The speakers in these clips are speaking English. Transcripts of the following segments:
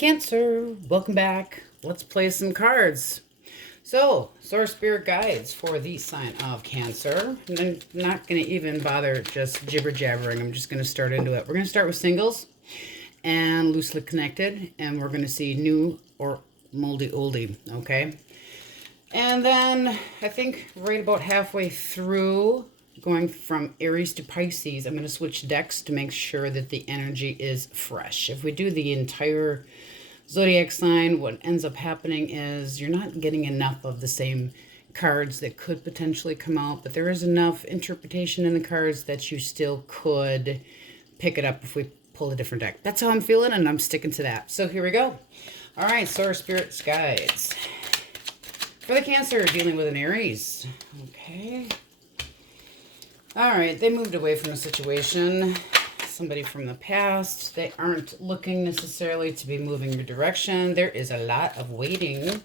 Cancer, welcome back. Let's play some cards. So, Source Spirit Guides for the sign of Cancer. And I'm not going to even bother just jibber-jabbering. I'm just going to start into it. We're going to start with singles and loosely connected. And we're going to see new or moldy oldie, okay? And then I think right about halfway through, going from Aries to Pisces, I'm going to switch decks to make sure that the energy is fresh. If we do the entire zodiac sign, what ends up happening is you're not getting enough of the same cards that could potentially come out, but there is enough interpretation in the cards that you still could pick it up if we pull a different deck. That's how I'm feeling, and I'm sticking to that. So here we go. All right, Source Spirit's Guides. For the Cancer, dealing with an Aries. Okay. All right, they moved away from the situation. Somebody from the past. They aren't looking necessarily to be moving your direction. There is a lot of waiting. I'm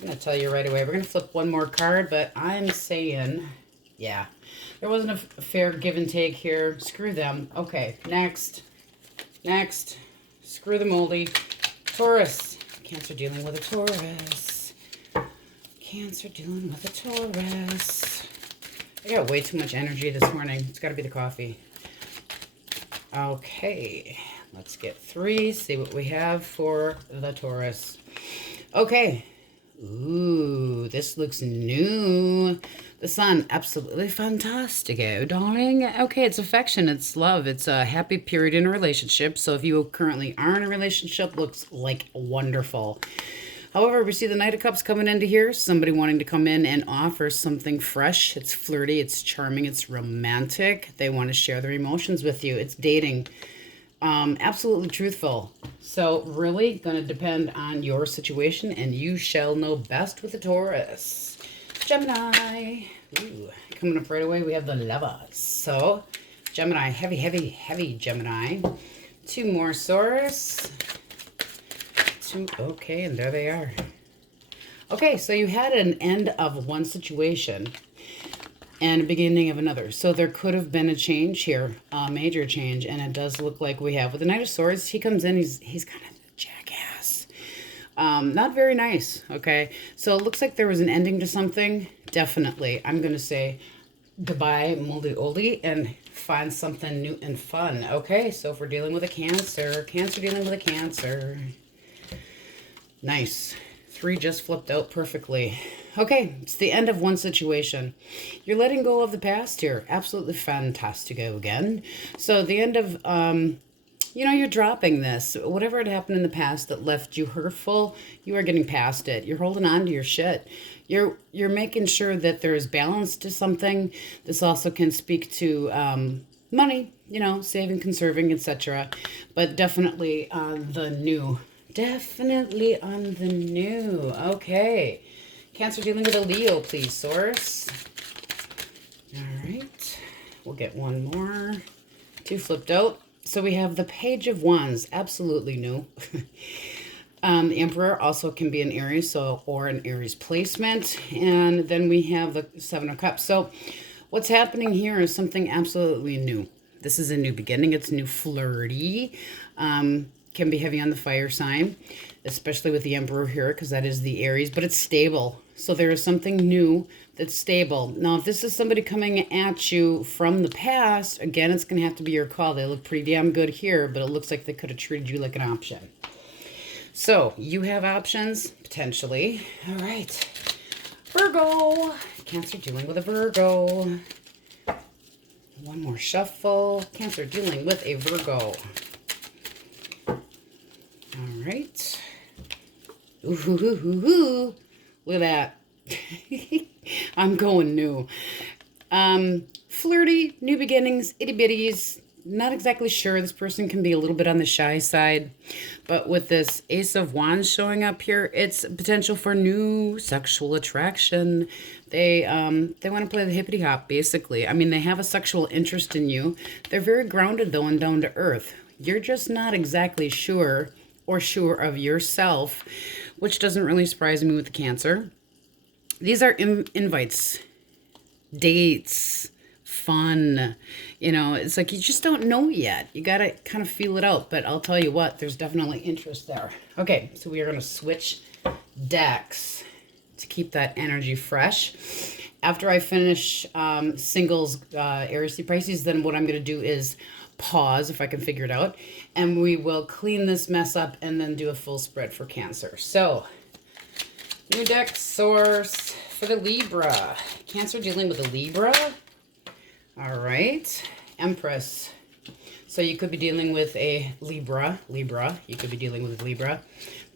going to tell you right away. We're going to flip one more card, but I'm saying, yeah, there wasn't a fair give and take here. Screw them. Okay, next. Next. Screw the moldy. Taurus. Cancer dealing with a Taurus. Cancer dealing with a Taurus. I got way too much energy this morning. It's got to be the coffee. Okay, let's get three, see what we have for the Taurus. Okay, ooh, this looks new. The Sun, absolutely fantastico, darling. Okay, it's affection, it's love, it's a happy period in a relationship. So if you currently are in a relationship, looks like wonderful. However, we see the Knight of Cups coming into here. Somebody wanting to come in and offer something fresh. It's flirty, it's charming, it's romantic. They want to share their emotions with you. It's dating. Absolutely truthful. So really going to depend on your situation, and you shall know best with the Taurus. Gemini. Ooh, coming up right away, we have the Lovers. So Gemini, heavy, heavy, heavy Gemini. Two more Saurus. Okay, and there they are. Okay, so you had an end of one situation and a beginning of another. So there could have been a change here, a major change, and it does look like we have. With the Knight of Swords, he comes in, he's kind of a jackass. Not very nice, okay? So it looks like there was an ending to something. Definitely. I'm going to say goodbye, moldy oldie, and find something new and fun. Okay, so if we're dealing with a Cancer, Cancer dealing with a Cancer. Nice. Three just flipped out perfectly. Okay, it's the end of one situation. You're letting go of the past here. Absolutely fantastico again. So the end of, you're dropping this. Whatever had happened in the past that left you hurtful, you are getting past it. You're holding on to your shit. You're making sure that there is balance to something. This also can speak to money, saving, conserving, etc. But definitely the new. Definitely on the new. Okay. Cancer dealing with a Leo, please, Source. All right. We'll get one more. Two flipped out. So we have the Page of Wands. Absolutely new. The Emperor also can be an Aries, or an Aries placement. And then we have the Seven of Cups. So what's happening here is something absolutely new. This is a new beginning. It's new, flirty. Can be heavy on the fire sign, especially with the Emperor here, because that is the Aries, but it's stable. So there is something new that's stable. Now, if this is somebody coming at you from the past, again, it's going to have to be your call. They look pretty damn good here, but it looks like they could have treated you like an option. So you have options, potentially. All right. Virgo. Cancer dealing with a Virgo. One more shuffle. Cancer dealing with a Virgo. All right. Ooh, look at that. I'm going new. Flirty, new beginnings, itty bitties. Not exactly sure. This person can be a little bit on the shy side. But with this Ace of Wands showing up here, it's potential for new sexual attraction. They want to play the hippity hop, basically. I mean, they have a sexual interest in you. They're very grounded, though, and down to earth. You're just not exactly sure or sure of yourself, which doesn't really surprise me with the Cancer. These are invites, dates, fun. You know, it's like you just don't know yet. You got to kind of feel it out. But I'll tell you what, there's definitely interest there. Okay, so we are going to switch decks to keep that energy fresh. After I finish singles Aries Pisces, then what I'm going to do is pause, if I can figure it out, and we will clean this mess up and then do a full spread for Cancer. So, new deck source for the Libra. Cancer dealing with a Libra. All right. Empress. So you could be dealing with a Libra. You could be dealing with a Libra.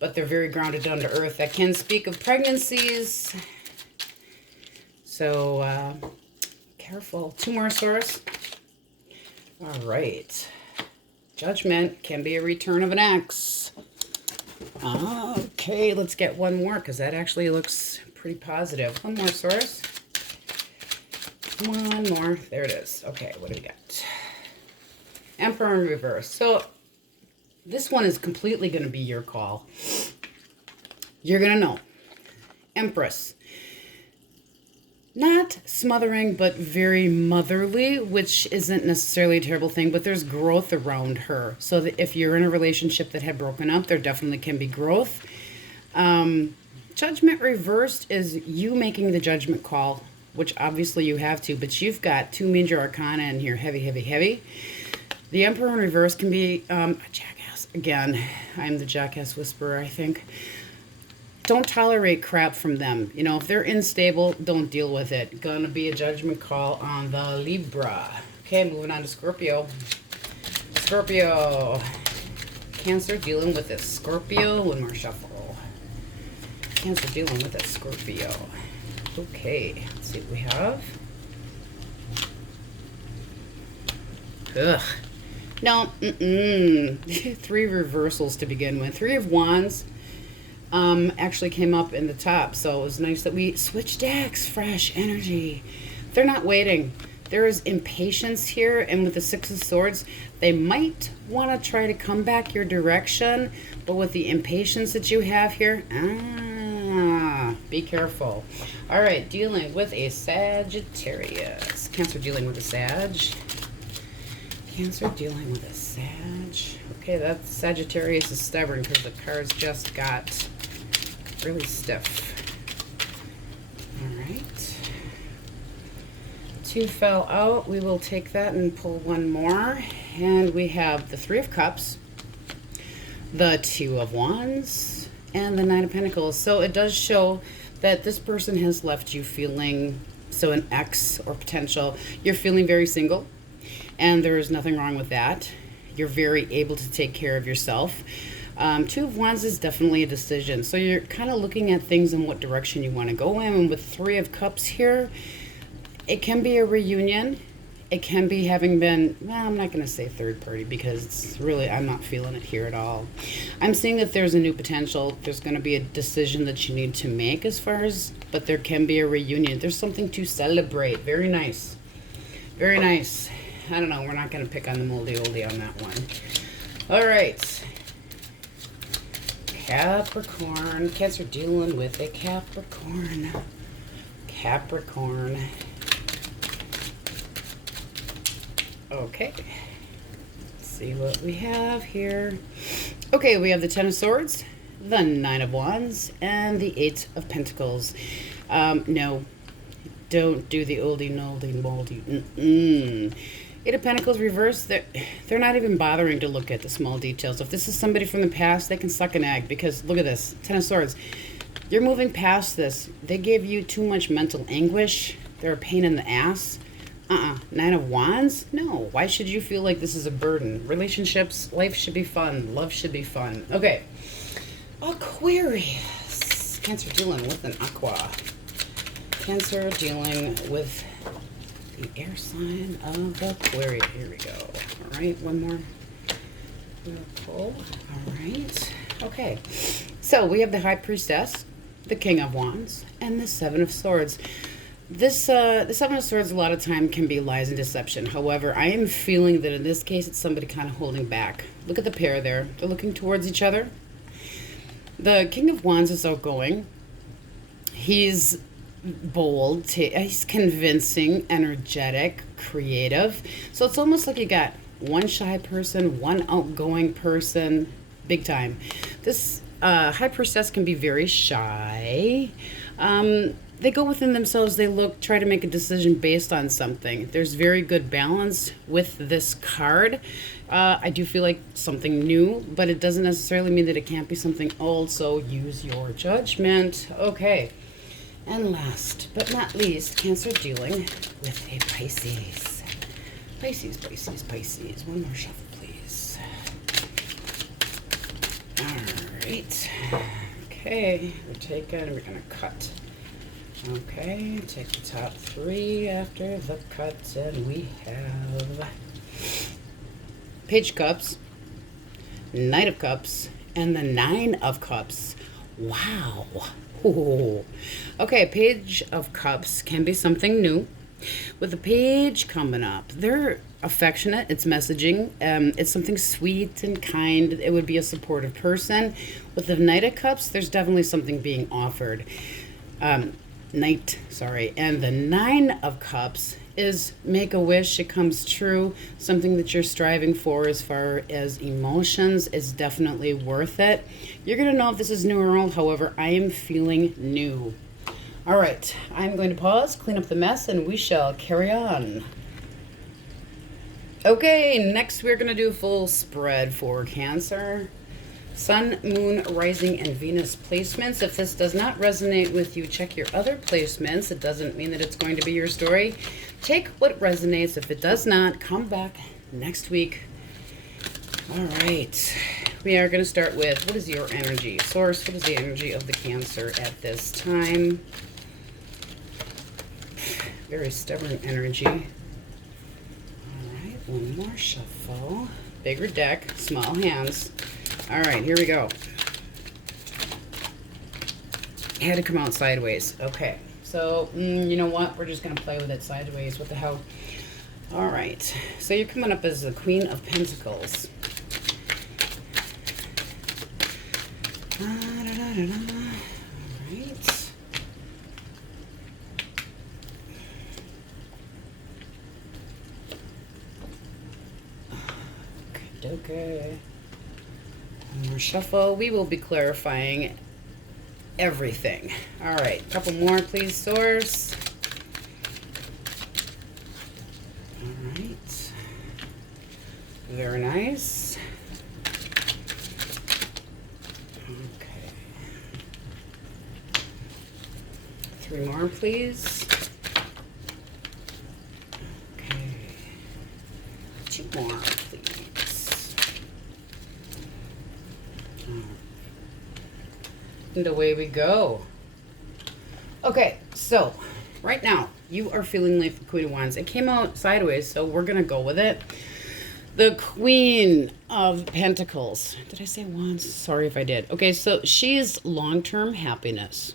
But they're very grounded down to earth. That can speak of pregnancies. So, careful. Two more source. All right. Judgment can be a return of an ex. Okay, let's get one more because that actually looks pretty positive. One more source. One more. There it is. Okay, what do we got? Emperor in reverse. So this one is completely going to be your call. You're going to know. Empress. Not smothering, but very motherly, which isn't necessarily a terrible thing, but there's growth around her. So that if you're in a relationship that had broken up, there definitely can be growth. Judgment reversed is you making the judgment call, which obviously you have to, but you've got two major arcana in here, heavy, heavy, heavy. The Emperor in reverse can be a jackass. Again, I'm the jackass whisperer, I think. Don't tolerate crap from them. You know, if they're unstable, don't deal with it. Gonna be a judgment call on the Libra. Okay, moving on to Scorpio. Scorpio. Cancer dealing with a Scorpio. One more shuffle. Cancer dealing with a Scorpio. Okay, let's see what we have. Ugh. No, three reversals to begin with. Three of Wands. Actually came up in the top, so it was nice that we switched decks. Fresh energy. They're not waiting. There is impatience here, and with the Six of Swords, they might want to try to come back your direction, but with the impatience that you have here, be careful. All right, dealing with a Sagittarius. Cancer dealing with a Sag. Cancer dealing with a Sag. Okay, that Sagittarius is stubborn because the cards just got really stiff. All right. Two fell out. We will take that and pull one more. And we have the Three of Cups, the Two of Wands, and the Nine of Pentacles. So it does show that this person has left you feeling, so an ex or potential, you're feeling very single. And there is nothing wrong with that. You're very able to take care of yourself. Two of Wands is definitely a decision. So you're kind of looking at things in what direction you want to go in. And with Three of Cups here, it can be a reunion. It can be having been, well, I'm not going to say third party because it's really, I'm not feeling it here at all. I'm seeing that there's a new potential. There's going to be a decision that you need to make as far as, but there can be a reunion. There's something to celebrate. Very nice. Very nice. I don't know. We're not going to pick on the moldy oldie on that one. All right. Capricorn. Cancer dealing with a Capricorn. Capricorn. Okay. Let's see what we have here. Okay, we have the Ten of Swords, the Nine of Wands, and the Eight of Pentacles. No. Don't do the oldie, noldy, moldy. Eight of Pentacles reversed, they're not even bothering to look at the small details. If this is somebody from the past, they can suck an egg because look at this. Ten of Swords. You're moving past this. They gave you too much mental anguish. They're a pain in the ass. Nine of Wands? No. Why should you feel like this is a burden? Relationships, life should be fun. Love should be fun. Okay. Aquarius. Cancer dealing with an aqua. Cancer dealing with the air sign of Aquarius. Here we go. All right, one more. We'll pull. All right. Okay. So we have the High Priestess, the King of Wands, and the Seven of Swords. This the Seven of Swords a lot of time can be lies and deception. However, I am feeling that in this case it's somebody kind of holding back. Look at the pair there. They're looking towards each other. The King of Wands is outgoing. He's bold, he's convincing, energetic, creative. So it's almost like you got one shy person, one outgoing person, big time. This high priestess can be very shy. They go within themselves. They try to make a decision based on something. There's very good balance with this card. I do feel like something new, but it doesn't necessarily mean that it can't be something old. So use your judgment. Okay. And last but not least, Cancer dealing with a Pisces. Pisces. One more shuffle, please. All right. Okay, we're going to cut. Okay, take the top three after the cut, and we have Page of Cups, Knight of Cups, and the Nine of Cups. Wow. Ooh. Okay, Page of Cups can be something new. With the page coming up, they're affectionate. It's messaging. It's something sweet and kind. It would be a supportive person. With the Knight of Cups, there's definitely something being offered. And the Nine of Cups is make a wish, it comes true. Something that you're striving for as far as emotions is definitely worth it. You're going to know if this is new or old. However, I am feeling new. All right, I'm going to pause, clean up the mess, and we shall carry on. Okay, next we're going to do a full spread for Cancer. Sun, Moon, Rising, and Venus placements. If this does not resonate with you, check your other placements. It doesn't mean that it's going to be your story. Take what resonates. If it does not, come back next week. All right. We are going to start with, what is your energy? Source, what is the energy of the Cancer at this time? Very stubborn energy. All right, one more shuffle. Bigger deck, small hands. All right, here we go. It had to come out sideways. Okay, so you know what? We're just going to play with it sideways. What the hell? All right, so you're coming up as the Queen of Pentacles. All right. Okay. One more shuffle. We will be clarifying everything. All right, a couple more, please, Source. All right. Very nice. Okay. 3 more, please. Okay. 2 more, please. And away we go. Okay, so right now you are feeling like the Queen of Wands. It came out sideways, so we're gonna go with it. The Queen of Pentacles. Did I say Wands? Sorry if I did. Okay, so she's long-term happiness.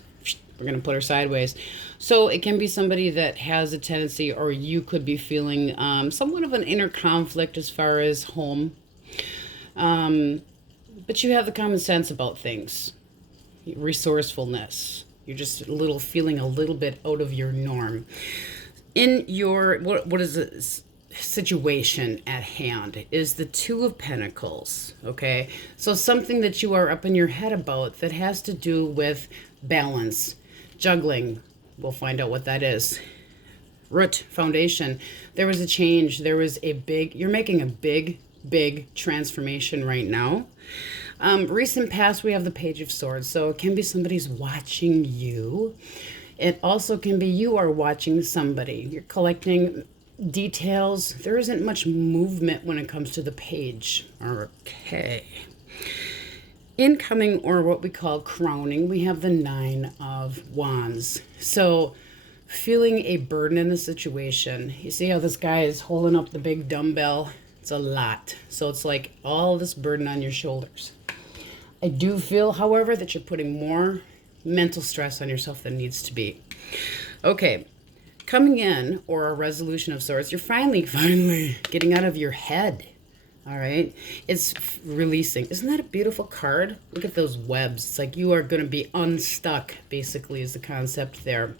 We're gonna put her sideways. So it can be somebody that has a tendency, or you could be feeling somewhat of an inner conflict as far as home. But you have the common sense about things. Resourcefulness. You're just feeling a little bit out of your norm. In your, what is this situation at hand is the Two of Pentacles, okay? So something that you are up in your head about that has to do with balance, juggling. We'll find out what that is. Root, foundation. There was a change. There was you're making a big transformation right now. Recent past, we have the Page of Swords. So it can be somebody's watching you. It also can be you are watching somebody. You're collecting details. There isn't much movement when it comes to the page. Okay. Incoming, or what we call crowning, we have the Nine of Wands. So feeling a burden in the situation. You see how this guy is holding up the big dumbbell? It's a lot. So it's like all this burden on your shoulders. I do feel, however, that you're putting more mental stress on yourself than needs to be. Okay, coming in, or a resolution of sorts, you're finally getting out of your head. All right. It's releasing. Isn't that a beautiful card? Look at those webs. It's like you are going to be unstuck, basically, is the concept there.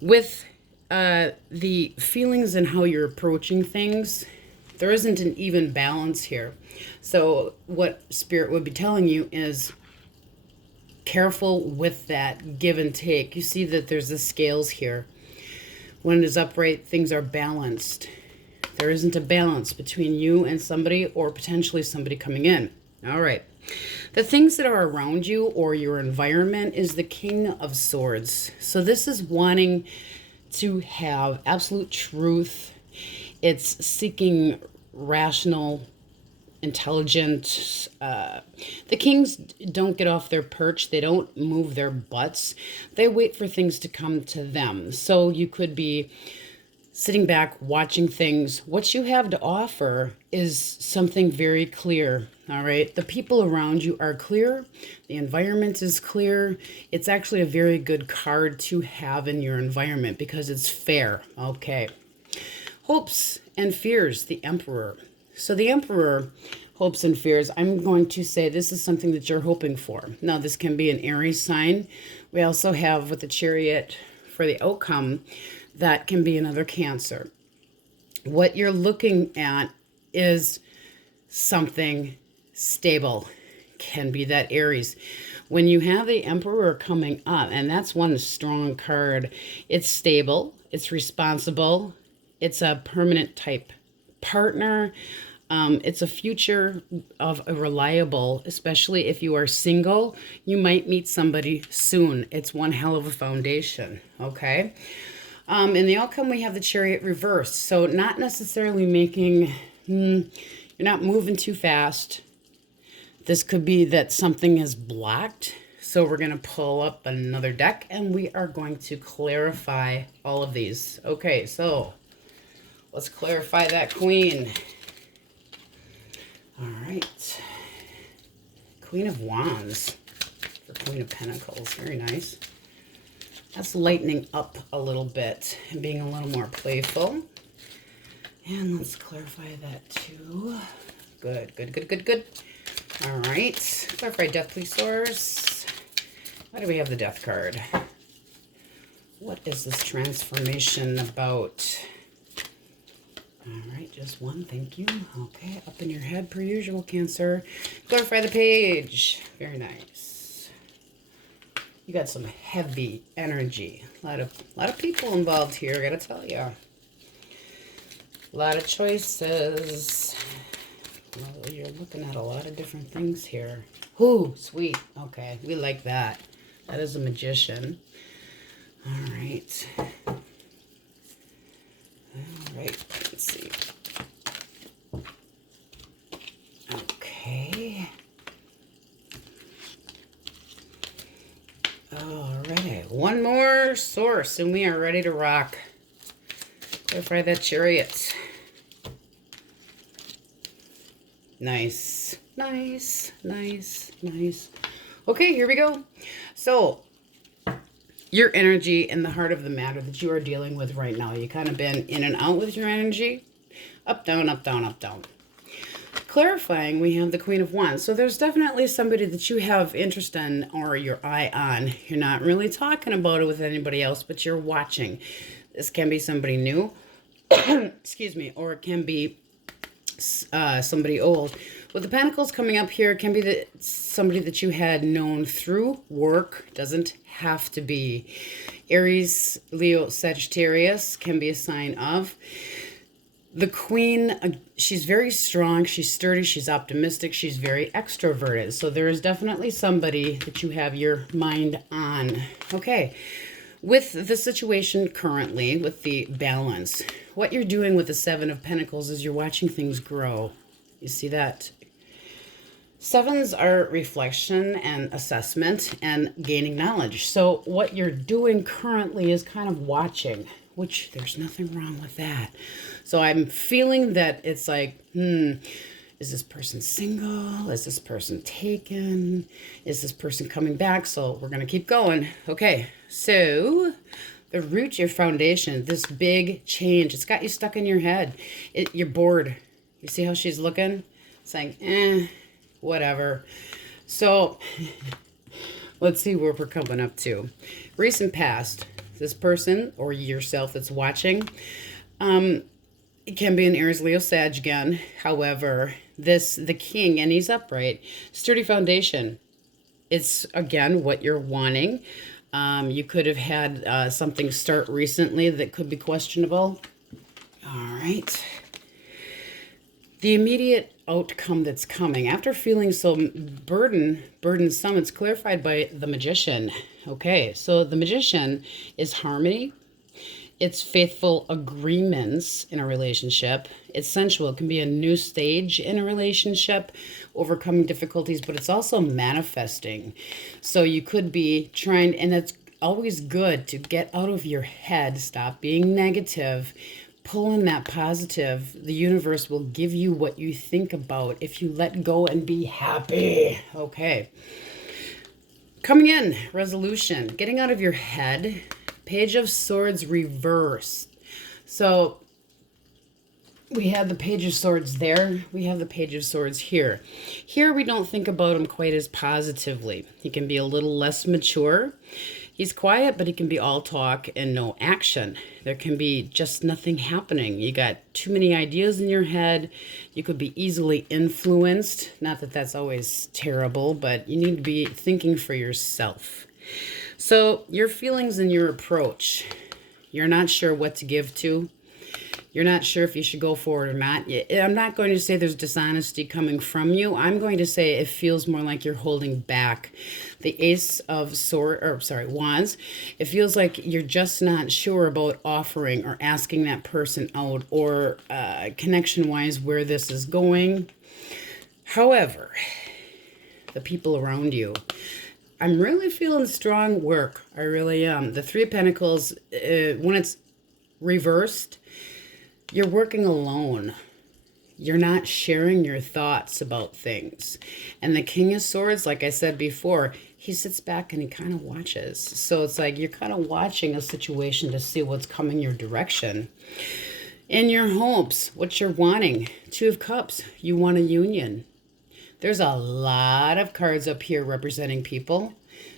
With the feelings and how you're approaching things, there isn't an even balance here. So what Spirit would be telling you is careful with that give and take. You see that there's the scales here. When it is upright, things are balanced. There isn't a balance between you and somebody or potentially somebody coming in. All right. The things that are around you or your environment is the King of Swords. So this is wanting to have absolute truth. It's seeking rational, intelligent. The kings don't get off their perch. They don't move their butts. They wait for things to come to them. So you could be sitting back, watching things. What you have to offer is something very clear, all right? The people around you are clear. The environment is clear. It's actually a very good card to have in your environment because it's fair, okay? Hopes and fears, the Emperor. So the Emperor, hopes and fears, I'm going to say this is something that you're hoping for. Now, this can be an Aries sign. We also have with the Chariot for the outcome, that can be another Cancer. What you're looking at is something stable. Can be that Aries. When you have the Emperor coming up, and that's one strong card, it's stable, it's responsible, it's a permanent type partner. It's a future of a reliable, especially if you are single, you might meet somebody soon. It's one hell of a foundation, okay? In the outcome, we have the Chariot reversed. So not necessarily making, you're not moving too fast. This could be that something is blocked. So we're going to pull up another deck and we are going to clarify all of these. Okay, so let's clarify that Queen. All right. Queen of Wands for Queen of Pentacles. Very nice. That's lightening up a little bit and being a little more playful. And let's clarify that too. Good, good, good, good, good. All right. Clarify Death, please, Source. Why do we have the Death card? What is this transformation about? All right, just one. Thank you. Okay, up in your head per usual, Cancer. Clarify the page. Very nice. You got some heavy energy. A lot of people involved here, I gotta tell you. A lot of choices. Well, you're looking at a lot of different things here. Ooh, sweet. Okay, we like that. That is a Magician. All right. All right, let's see. Okay. Alrighty, one more source and we are ready to rock. Clarify that Chariot. Nice, nice, nice, nice. Okay, here we go. So, your energy and the heart of the matter that you are dealing with right now. You kind of been in and out with your energy. Up, down, up, down, up, down. Clarifying, we have the Queen of Wands. So there's definitely somebody that you have interest in or your eye on. You're not really talking about it with anybody else, but you're watching. This can be somebody new, excuse me, or it can be somebody old. With the Pentacles coming up here, it can be somebody that you had known through work. Doesn't have to be. Aries, Leo, Sagittarius can be a sign of. The Queen, she's very strong, she's sturdy, she's optimistic, she's very extroverted. So there is definitely somebody that you have your mind on. Okay, with the situation currently, with the balance, what you're doing with the Seven of Pentacles is you're watching things grow. You see that? Sevens are reflection and assessment and gaining knowledge. So what you're doing currently is kind of watching, which there's nothing wrong with that. So I'm feeling that it's like, is this person single? Is this person taken? Is this person coming back? So we're going to keep going. Okay, so the root, your foundation, this big change, it's got you stuck in your head. You're bored. You see how she's looking? Saying, whatever. So, let's see where we're coming up to. Recent past, this person or yourself that's watching, it can be an Aries, Leo, Sag again. However, the king, and he's upright, sturdy foundation. It's, again, what you're wanting. You could have had something start recently that could be questionable. All right. The immediate outcome that's coming after feeling so burdensome, it's clarified by the Magician. Okay, so the Magician is harmony. It's faithful agreements in a relationship. It's sensual. It can be a new stage in a relationship, overcoming difficulties, but it's also manifesting. So you could be trying, and it's always good to get out of your head, stop being negative, pull in that positive. The universe will give you what you think about if you let go and be happy. Okay. Coming in, resolution, getting out of your head. Page of Swords reversed. So we have the Page of Swords there. We have the Page of Swords here. Here we don't think about him quite as positively. He can be a little less mature. He's quiet, but he can be all talk and no action. There can be just nothing happening. You got too many ideas in your head. You could be easily influenced. Not that that's always terrible, but you need to be thinking for yourself. So your feelings and your approach, you're not sure what to give to. You're not sure if you should go forward or not. I'm not going to say there's dishonesty coming from you. I'm going to say it feels more like you're holding back. The Ace of Wands, it feels like you're just not sure about offering or asking that person out or connection-wise where this is going. However, the people around you, I'm really feeling strong work. I really am. The Three of Pentacles, when it's reversed, you're working alone. You're not sharing your thoughts about things. And the King of Swords, like I said before, he sits back and he kind of watches. So it's like you're kind of watching a situation to see what's coming your direction. In your hopes, what you're wanting. Two of Cups, you want a union. There's a lot of cards up here representing people.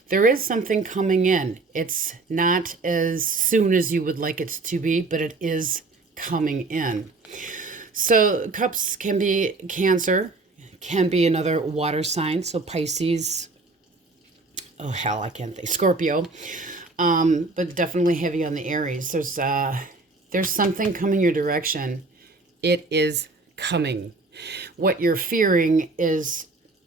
There is something coming in. It's not as soon as you would like it to be, but it is coming in. So Cups can be Cancer, can be another water sign. So Pisces, oh hell, I can't think, Scorpio, but definitely heavy on the Aries. There's something coming your direction. It is coming. What you're fearing is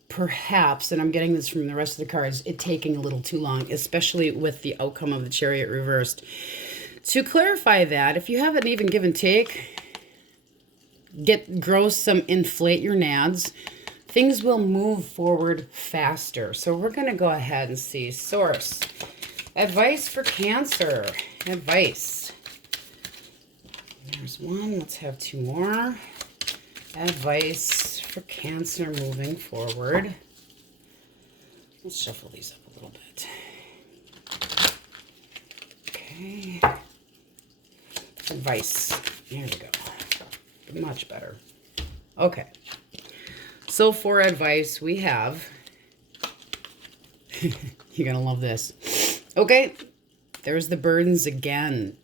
perhaps, and I'm getting this from the rest of the cards, it taking a little too long, especially with the outcome of the Chariot reversed. To clarify that, if you have an even give and take, inflate your nads, things will move forward faster. So we're going to go ahead and see source. Advice for Cancer. Advice. There's one. Let's have two more. Advice for Cancer moving forward. Let's shuffle these up a little bit. Okay. Advice. Here we go. Much better. Okay. So for advice, we have... You're going to love this. Okay. There's the burdens again.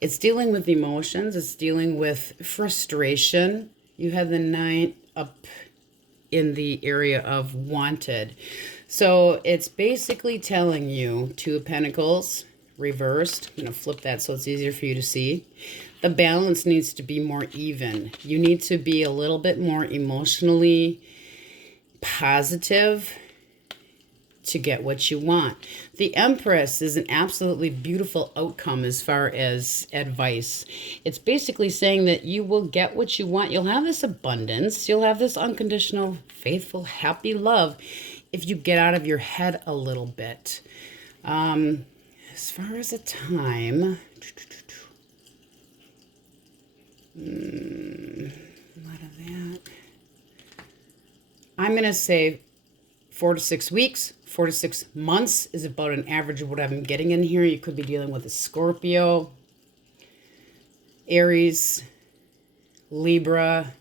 It's dealing with emotions. It's dealing with frustration. You have the 9 up in the area of wanted. So it's basically telling you, Two of Pentacles, reversed. I'm going to flip that so it's easier for you to see. The balance needs to be more even. You need to be a little bit more emotionally positive to get what you want. The Empress is an absolutely beautiful outcome as far as advice. It's basically saying that you will get what you want. You'll have this abundance. You'll have this unconditional, faithful, happy love if you get out of your head a little bit. As far as a time, a lot of that. I'm going to say 4 to 6 weeks. 4 to 6 months is about an average of what I'm getting in here. You could be dealing with a Scorpio, Aries, Libra,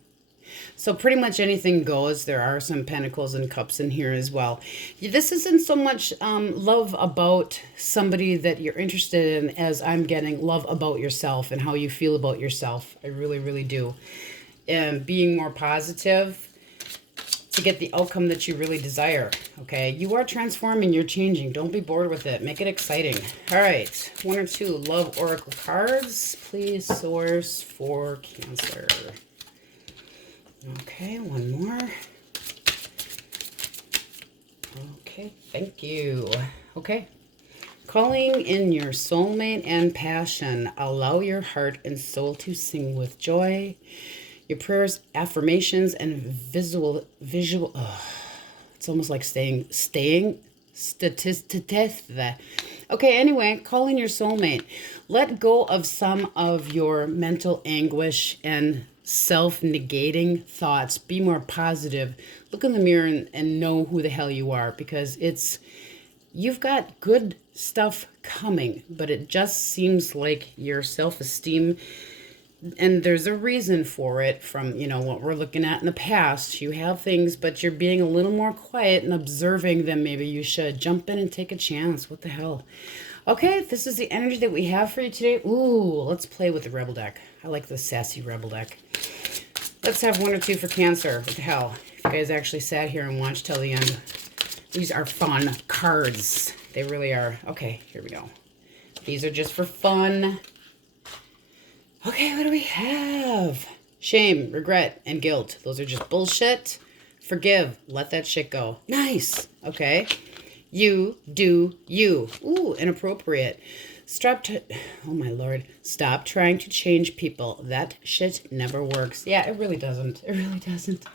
So pretty much anything goes. There are some pentacles and cups in here as well. This isn't so much love about somebody that you're interested in as I'm getting love about yourself and how you feel about yourself. I really, really do. And being more positive to get the outcome that you really desire. Okay, you are transforming, you're changing. Don't be bored with it. Make it exciting. All right, 1 or 2 love oracle cards, please, source for Cancer. Okay, 1 more. Okay, thank you. Okay, calling in your soulmate and passion. Allow your heart and soul to sing with joy. Your prayers, affirmations, and visual. It's almost like staying. Okay, anyway, call in your soulmate. Let go of some of your mental anguish and self-negating thoughts. Be more positive. Look in the mirror and know who the hell you are, because you've got good stuff coming, but it just seems like your self-esteem, and there's a reason for it from, what we're looking at in the past. You have things, but you're being a little more quiet and observing them. Maybe you should jump in and take a chance. What the hell? Okay, this is the energy that we have for you today. Ooh, let's play with the Rebel deck. I like the sassy Rebel deck. Let's have 1 or 2 for Cancer. What the hell? If you guys actually sat here and watched till the end. These are fun cards. They really are. Okay, here we go. These are just for fun. Okay, what do we have? Shame, regret, and guilt. Those are just bullshit. Forgive. Let that shit go. Nice. Okay. You do you. Ooh, inappropriate. Oh my Lord. Stop trying to change people. That shit never works. Yeah, it really doesn't. It really doesn't.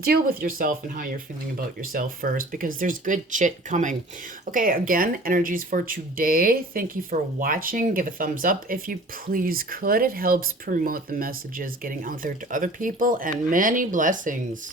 Deal with yourself and how you're feeling about yourself first, because there's good shit coming. Okay, again, energies for today. Thank you for watching. Give a thumbs up if you please could. It helps promote the messages getting out there to other people, and many blessings.